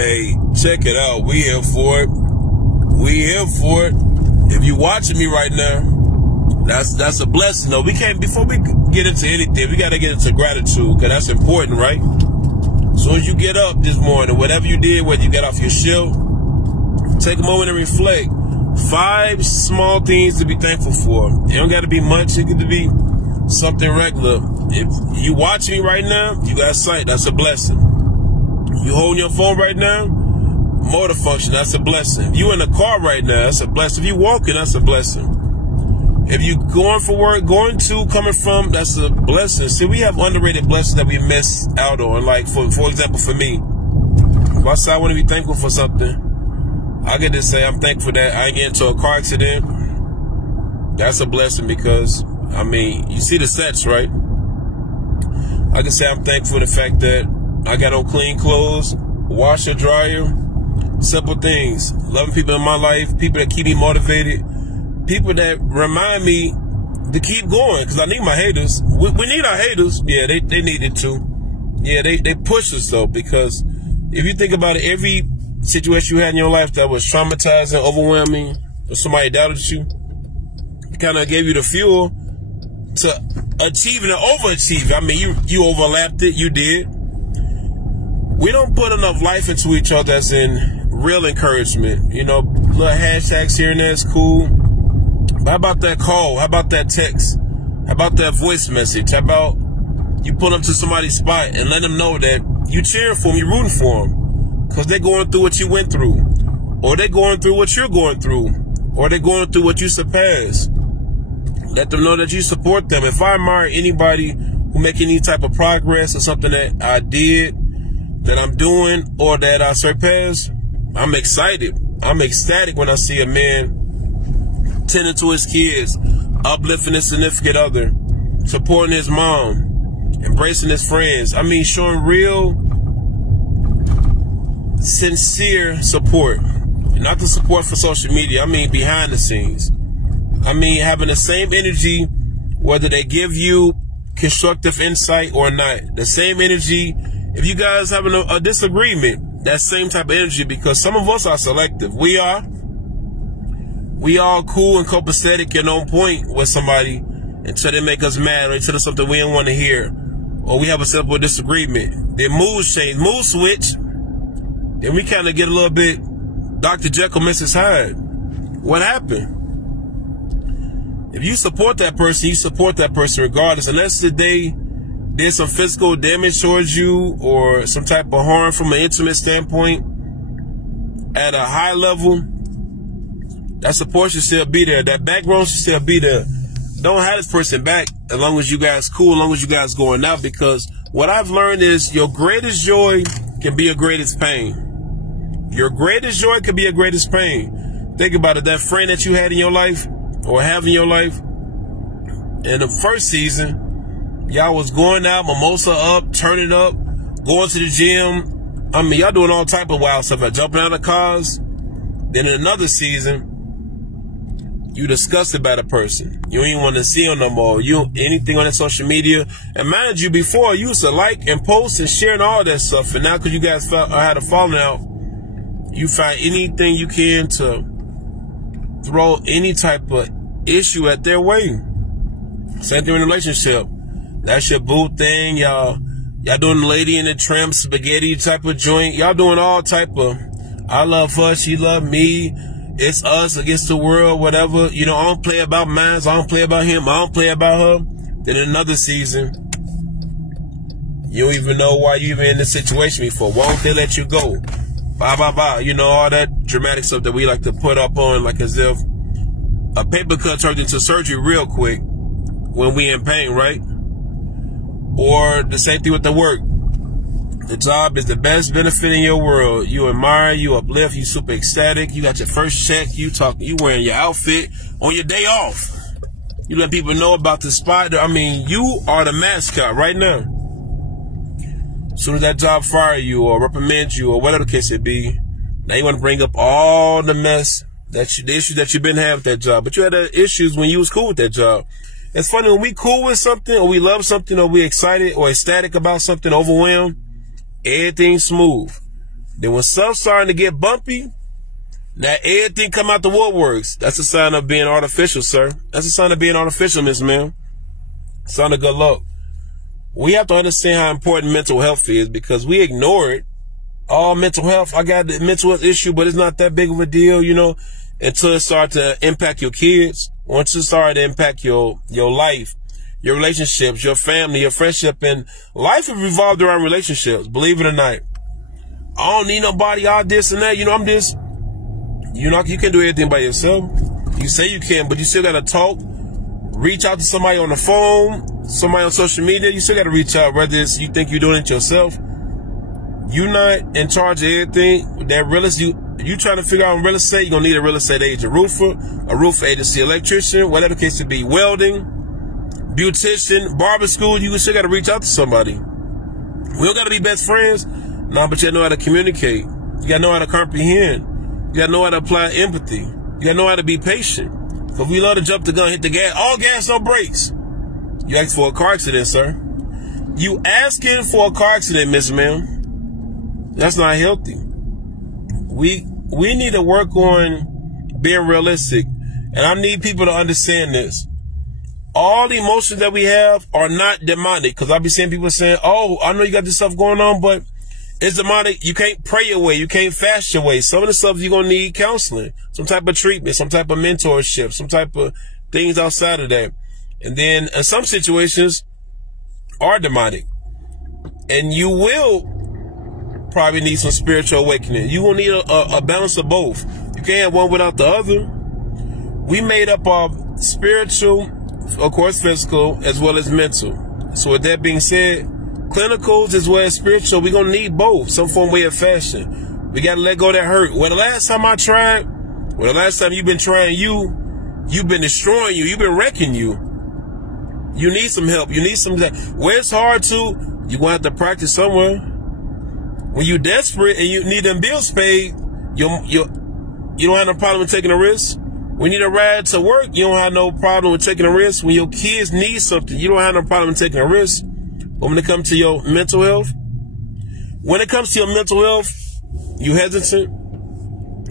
Hey, check it out. We here for it. We here for it. If you watching me right now, that's a blessing. No, we can't, before we get into anything, we got to get into gratitude, because that's important, right? As soon as you get up this morning, whatever you did, whether you got off your shift, take a moment and reflect. 5 small things to be thankful for. It don't got to be much. It could be something regular. If you watching me right now, you got sight. That's a blessing. You holding your phone right now, motor function. That's a blessing. If you in the car right now, that's a blessing. If you walking, that's a blessing. If you going for work, going to, coming from, that's a blessing. See, we have underrated blessings that we miss out on. Like, for example, for me, if I say I want to be thankful for something, I get to say I'm thankful that I get into a car accident. That's a blessing, because, I mean, you see the sets, right? I can say I'm thankful for the fact that I got on clean clothes, washer, dryer, simple things. Loving people in my life, people that keep me motivated, people that remind me to keep going, because I need my haters. We need our haters. Yeah, they need it too. Yeah, they push us though, because if you think about it, every situation you had in your life that was traumatizing, overwhelming, or somebody doubted you, it kind of gave you the fuel to achieve and overachieve. I mean, you overlapped it, you did. We don't put enough life into each other as in real encouragement. You know, little hashtags here and there is cool. But how about that call? How about that text? How about that voice message? How about you pull up to somebody's spot and let them know that you cheering for them, you rooting for them, because they're going through what you went through, or they're going through what you're going through, or they're going through what you surpassed. Let them know that you support them. If I admire anybody who make any type of progress or something that I did, that I'm doing, or that I surpassed, I'm excited. I'm ecstatic when I see a man tending to his kids, uplifting his significant other, supporting his mom, embracing his friends. I mean, showing real, sincere support. Not the support for social media. I mean, behind the scenes. I mean, having the same energy, whether they give you constructive insight or not. The same energy. If you guys having a disagreement, that same type of energy, because some of us are selective. We all cool and copacetic and on point with somebody until they make us mad, or they tell us something we don't want to hear, or we have a simple disagreement. Then mood change, mood switch. Then we kind of get a little bit Dr. Jekyll, Mrs. Hyde. What happened? If you support that person, you support that person regardless, unless they did some physical damage towards you or some type of harm from an intimate standpoint at a high level. That support should still be there. That background should still be there. Don't have this person back as long as you guys cool, as long as you guys going out, because what I've learned is your greatest joy can be your greatest pain. Your greatest joy can be your greatest pain. Think about it. That friend that you had in your life, or have in your life, in the first season, y'all was going out, mimosa up, turning up, going to the gym. I mean, y'all doing all type of wild stuff, like jumping out of cars. Then in another season, you disgusted by the person. You don't even want to see them no more. Anything on that social media. And mind you, before you used to like and post and share and all that stuff. And now, because you guys had a falling out, you find anything you can to throw any type of issue at their way. Same thing in a relationship. That's your boo thing. Y'all doing Lady in the Tramp spaghetti type of joint. Y'all doing all type of, I love her, she love me, it's us against the world, whatever. You know, I don't play about mine, I don't play about him, I don't play about her. Then in another season, you don't even know why you even in this situation before. Why don't they let you go? Blah, blah, blah. You know, all that dramatic stuff that we like to put up on, like as if a paper cut turned into surgery real quick when we in pain, right? Or the same thing with the work. The job is the best benefit in your world. You admire, you uplift, you super ecstatic. You got your first check. You wearing your outfit on your day off. You let people know about the spot. I mean, you are the mascot right now. As soon as that job fire you or reprimand you or whatever the case it be, now you want to bring up all the mess, the issues that you've been having with that job. But you had the issues when you was cool with that job. It's funny, when we cool with something, or we love something, or we excited or ecstatic about something, overwhelmed, everything's smooth. Then when stuff's starting to get bumpy, now everything come out the woodworks. That's a sign of being artificial, sir. That's a sign of being artificial, Miss Ma'am. Sign of good luck. We have to understand how important mental health is because we ignore it. Oh, mental health, I got the mental health issue, but it's not that big of a deal, you know, until it starts to impact your kids. Once it starts to impact your life, your relationships, your family, your friendship, and life is revolved around relationships, believe it or not. I don't need nobody out this and that, you know, I'm just, you know, you can't do everything by yourself. You say you can, but you still got to talk, reach out to somebody on the phone, somebody on social media. You still got to reach out, whether it's you think you're doing it yourself. You're not in charge of everything. That real estate, you trying to figure out on real estate, you're going to need a real estate agent, a roofer agency, electrician, whatever the case to be, welding, beautician, barber school. You still got to reach out to somebody. We don't got to be best friends. No, but you got to know how to communicate. You got to know how to comprehend. You got to know how to apply empathy. You got to know how to be patient. Because we love to jump the gun, hit the gas. All gas, no brakes. You asked for a car accident, sir. You asking for a car accident, Miss Ma'am. That's not healthy. We need to work on being realistic. And I need people to understand this. All the emotions that we have are not demonic. Because I be seeing people saying, oh, I know you got this stuff going on, but it's demonic. You can't pray your way. You can't fast your way. Some of the stuff you're going to need counseling, some type of treatment, some type of mentorship, some type of things outside of that. And then in some situations are demonic. And you will probably need some spiritual awakening. You will need a balance of both. You can't have one without the other. We made up of spiritual, of course, physical, as well as mental. So with that being said, clinicals as well as spiritual, we're going to need both, some form, way, or fashion. We got to let go of that hurt. Well, the last time I tried, well, the last time you've been trying you've been destroying you. You've been wrecking you. You need some help. You need some, where it's hard to, you're going to have to practice somewhere. When you're desperate and you need them bills paid, you don't have no problem with taking a risk. When you need a ride to work, you don't have no problem with taking a risk. When your kids need something, you don't have no problem with taking a risk. But when it comes to your mental health, you hesitant.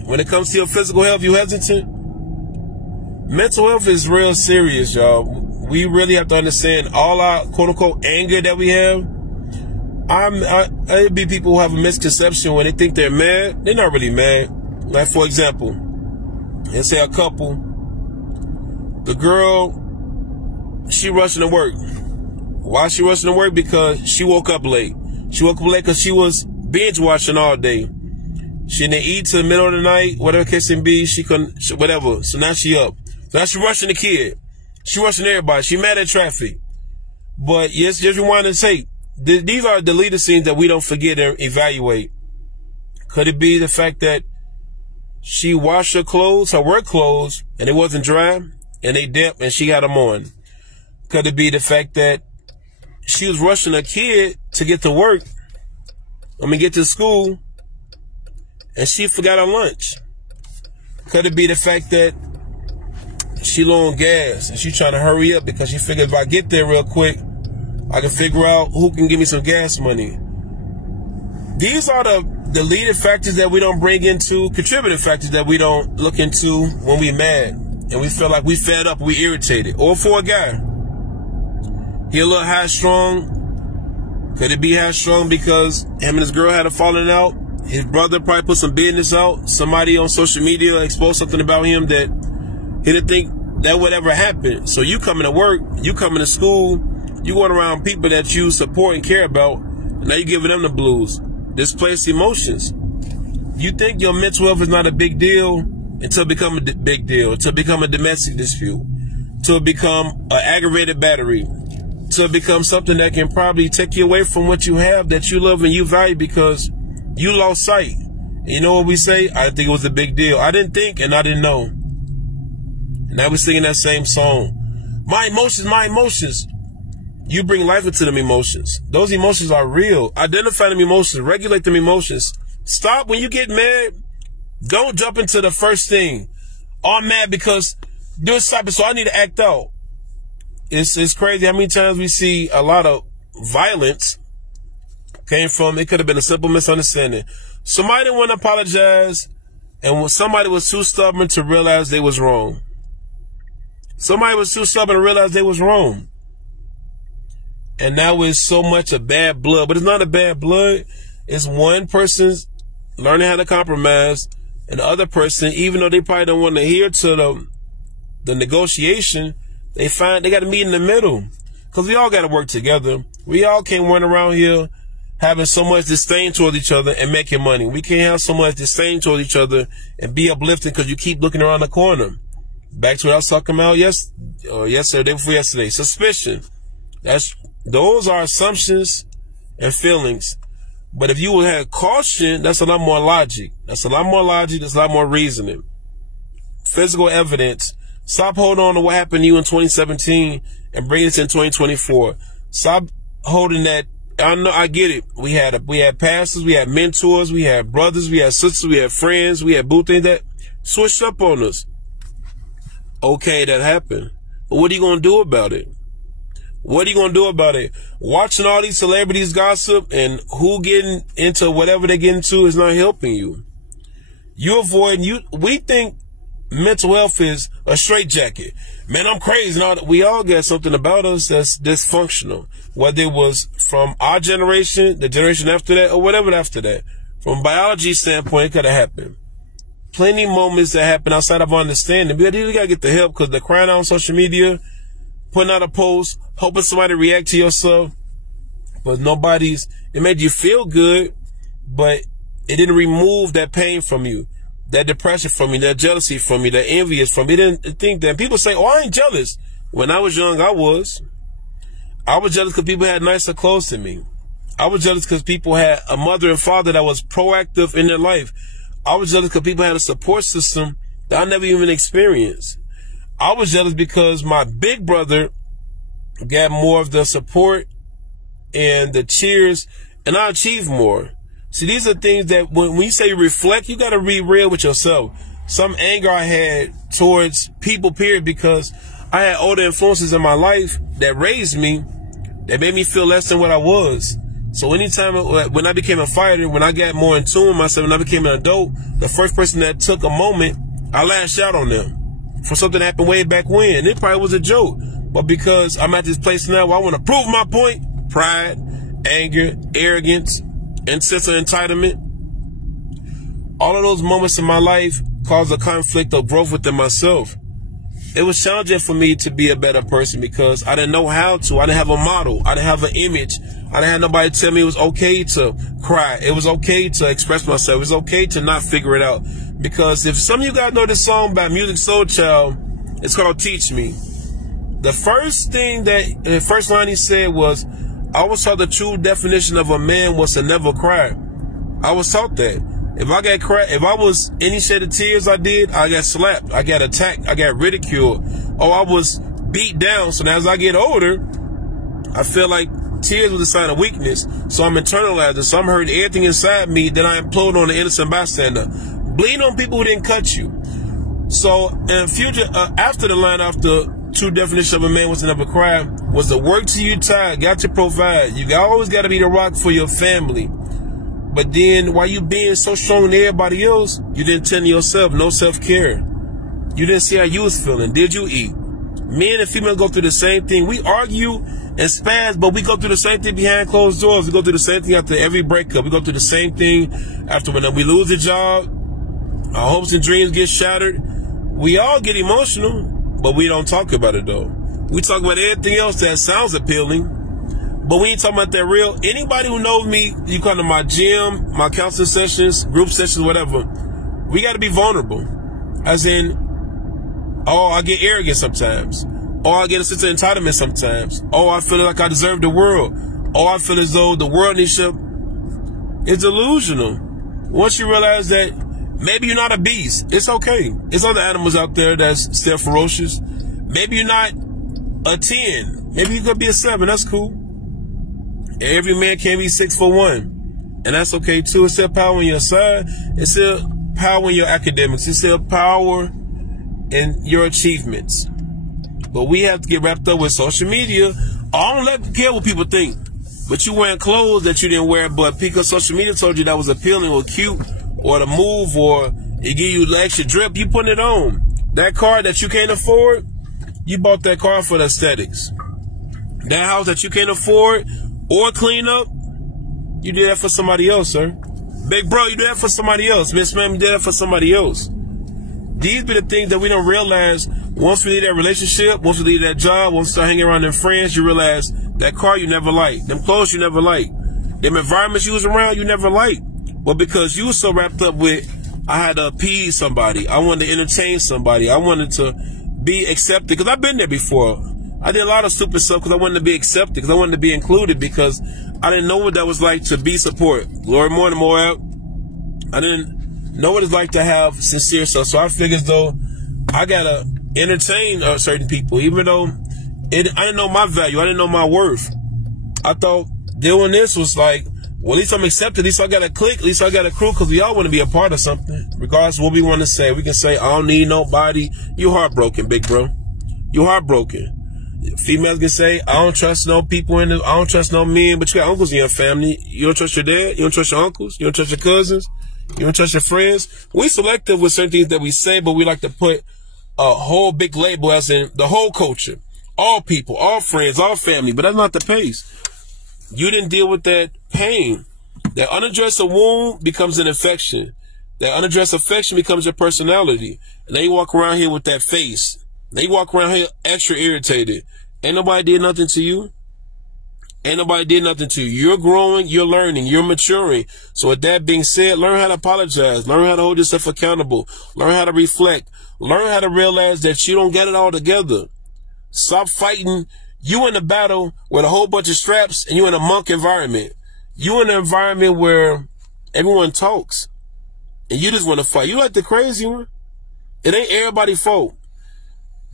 When it comes to your physical health, you hesitant. Mental health is real serious, y'all. We really have to understand all our quote-unquote anger that we have. It'd be people who have a misconception when they think they're mad. They're not really mad. Like, for example, let's say a couple. The girl, she rushing to work. Why she rushing to work? Because she woke up late. She woke up late because she was binge watching all day. She didn't eat till the middle of the night, whatever the case may be. She couldn't, whatever. So now she up. So now she rushing the kid. She rushing everybody. She mad at traffic. But yes, just rewind and tape. These are the leader scenes that we don't forget and evaluate. Could it be the fact that she washed her clothes, her work clothes, and it wasn't dry, and they damp, and she had them on? Could it be the fact that she was rushing a kid to get to work, get to school, and she forgot her lunch? Could it be the fact that she low on gas, and she trying to hurry up because she figured if I get there real quick, I can figure out who can give me some gas money? These are the leading factors that we don't bring into, contributing factors that we don't look into when we mad and we feel like we fed up, we irritated. Or for a guy, he a little high strong. Could it be high strong because him and his girl had a falling out? His brother probably put some business out. Somebody on social media exposed something about him that he didn't think that would ever happen. So you coming to work, you coming to school, you going around people that you support and care about, and now you giving them the blues. Displaced emotions. You think your mental health is not a big deal until it become a big deal, until it become a domestic dispute, until it become an aggravated battery, until it becomes something that can probably take you away from what you have that you love and you value because you lost sight. And you know what we say? I didn't think it was a big deal. I didn't think and I didn't know. And I was singing that same song. My emotions, my emotions. You bring life into them emotions. Those emotions are real. Identify them emotions. Regulate them emotions. Stop when you get mad. Don't jump into the first thing. Oh, I'm mad because this happened, so I need to act out. It's crazy how many times we see a lot of violence came from. It could have been a simple misunderstanding. Somebody didn't want to apologize, and somebody was too stubborn to realize they was wrong. Somebody was too stubborn to realize they was wrong. And now it's so much of bad blood. But it's not a bad blood. It's one person's learning how to compromise, and the other person, even though they probably don't want to adhere to the negotiation, they got to meet in the middle. Because we all got to work together. We all can't run around here having so much disdain toward each other and making money. We can't have so much disdain toward each other and be uplifting because you keep looking around the corner. Back to what I was talking about yesterday, day before yesterday. Suspicion. Those are assumptions and feelings. But if you would have caution, that's a lot more logic. That's a lot more logic. That's a lot more reasoning. Physical evidence. Stop holding on to what happened to you in 2017 and bring it in 2024. Stop holding that. I know, I get it. We had pastors, we had mentors, we had brothers, we had sisters, we had friends, we had boo things that switched up on us. Okay, that happened. But what are you going to do about it? What are you going to do about it? Watching all these celebrities gossip and who getting into whatever they get into is not helping you. We think mental health is a straitjacket. Man, I'm crazy. We all got something about us that's dysfunctional. Whether it was from our generation, the generation after that, or whatever after that. From a biology standpoint, it could have happened. Plenty of moments that happen outside of our understanding. But you got to get the help, because the crying out on social media, putting out a post, hoping somebody react to yourself, but it made you feel good, but it didn't remove that pain from you, that depression from you, that jealousy from you, that envy is from you. You didn't think that. People say, oh, I ain't jealous. When I was young, I was. I was jealous because people had nicer clothes than me. I was jealous because people had a mother and father that was proactive in their life. I was jealous because people had a support system that I never even experienced. I was jealous because my big brother got more of the support and the cheers, and I achieved more. See, these are things that when you say reflect, you got to be real with yourself. Some anger I had towards people, period, because I had older influences in my life that raised me, that made me feel less than what I was. So anytime when I became a fighter, when I got more in tune with myself, when I became an adult, the first person that took a moment, I lashed out on them for something that happened way back when. It probably was a joke. But because I'm at this place now where I want to prove my point, pride, anger, arrogance, and sense of entitlement, all of those moments in my life caused a conflict of growth within myself. It was challenging for me to be a better person because I didn't know how to. I didn't have a model. I didn't have an image. I didn't have nobody tell me it was okay to cry. It was okay to express myself. It was okay to not figure it out. Because if some of you guys know this song by Music Soul Child, it's called Teach Me. The first line he said was, I was taught the true definition of a man was to never cry. I was taught that. If I was any shed of tears I did, I got slapped, I got attacked, I got ridiculed, or I was beat down. So now as I get older, I feel like tears was a sign of weakness. So I'm internalizing. So I'm hurting everything inside me that I implode on the innocent bystander. Bleed on people who didn't cut you. So in future, after the line, after true definition of a man was to never cry, was the work till you tired, got to provide. You always got to be the rock for your family. But then, while you being so strong to everybody else, you didn't tend to yourself. No self-care. You didn't see how you was feeling. Did you eat? Men and females go through the same thing. We argue and spaz, but we go through the same thing behind closed doors. We go through the same thing after every breakup. We go through the same thing after when we lose a job. Our hopes and dreams get shattered. We all get emotional, but we don't talk about it, though. We talk about everything else that sounds appealing. But we ain't talking about that real. Anybody who knows me, you come to my gym, my counseling sessions, group sessions, whatever. We got to be vulnerable. As in, oh, I get arrogant sometimes. Oh, I get a sense of entitlement sometimes. Oh, I feel like I deserve the world. Oh, I feel as though the worldliness is delusional. Once you realize that maybe you're not a beast, it's okay. There's other animals out there that's still ferocious. Maybe you're not a 10. Maybe you could be a 7. That's cool. Every man can't be 6'1", and that's okay too. It's still power on your side. It's still power in your academics. It's still power in your achievements. But we have to get wrapped up with social media. I don't care what people think. but you wearing clothes that you didn't wear, but because social media told you that was appealing or cute or the move or it give you the extra drip, you putting it on. That car that you can't afford, you bought that car for the aesthetics. That house that you can't afford or clean up, you did that for somebody else, sir. Big bro, you did that for somebody else. Miss ma'am, you did that for somebody else. These be the things that we don't realize once we leave that relationship, once we leave that job, once we start hanging around them friends, you realize that car you never liked, them clothes you never liked, them environments you was around you never liked. Well, because you were so wrapped up with, I had to appease somebody, I wanted to entertain somebody, I wanted to be accepted, because I've been there before. I did a lot of stupid stuff because I wanted to be accepted, because I wanted to be included, because I didn't know what that was like to be support. Glory more and more out. I didn't know what it's like to have sincere stuff. So I figured as though I gotta entertain certain people, even though I didn't know my value, I didn't know my worth. I thought doing this was like, well, at least I'm accepted, at least I got a clique, at least I got a crew, because we all want to be a part of something. Regardless of what we want to say, we can say, I don't need nobody. You heartbroken, big bro. You heartbroken. Females can say, I don't trust no people I don't trust no men, but you got uncles in your family. You don't trust your dad, you don't trust your uncles, you don't trust your cousins, you don't trust your friends. We selective with certain things that we say, but we like to put a whole big label as in the whole culture. All people, all friends, all family, but that's not the case. You didn't deal with that pain. That unaddressed wound becomes an infection. That unaddressed affection becomes your personality. And they walk around here with that face. They walk around here extra irritated. Ain't nobody did nothing to you. Ain't nobody did nothing to you. You're growing, you're learning, you're maturing. So with that being said, learn how to apologize. Learn how to hold yourself accountable. Learn how to reflect. Learn how to realize that you don't get it all together. Stop fighting. You in a battle with a whole bunch of straps and you in a monk environment. You in an environment where everyone talks and you just want to fight. You like the crazy one. It ain't everybody's fault.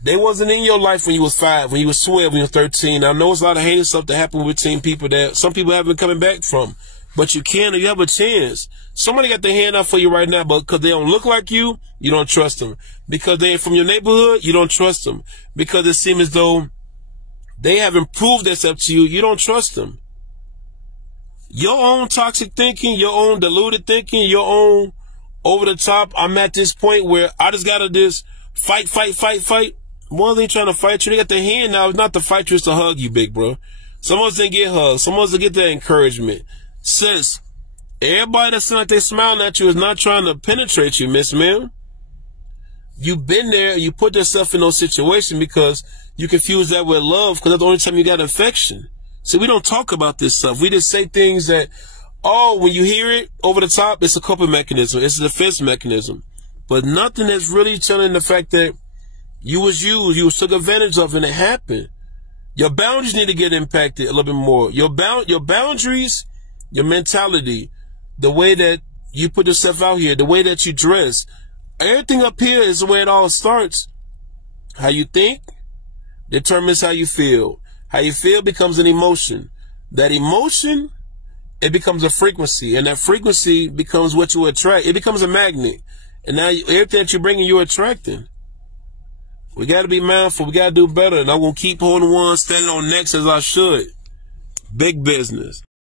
They wasn't in your life when you was 5, when you was 12, when you was 13. I know it's a lot of heinous stuff that happened with teen people that some people haven't been coming back from. But you can, or you have a chance. Somebody got their hand out for you right now, but because they don't look like you, you don't trust them. Because they ain't from your neighborhood, you don't trust them. Because it seems as though they haven't proved themselves to you, you don't trust them. Your own toxic thinking, your own diluted thinking, your own over the top, I'm at this point where I just gotta just fight. One they trying to fight you, they got their hand now. It's not to fight you, it's to hug you, big bro. Some of us didn't get hugged. Some of us didn't get that encouragement. Sis, everybody that seems like they smiling at you is not trying to penetrate you, miss ma'am. You've been there, you put yourself in those situations because you confuse that with love, because that's the only time you got affection. See, we don't talk about this stuff. We just say things that, oh, when you hear it over the top, it's a coping mechanism. It's a defense mechanism. But nothing that's really telling the fact that you was used, you was took advantage of, and it happened. Your boundaries need to get impacted a little bit more. Your boundaries, your mentality, the way that you put yourself out here, the way that you dress, everything up here is the way it all starts. How you think determines how you feel. How you feel becomes an emotion. That emotion, it becomes a frequency, and that frequency becomes what you attract. It becomes a magnet. And now everything that you're bringing, you're attracting. We got to be mindful. We got to do better. And I'm going to keep holding one, standing on next as I should. Big business.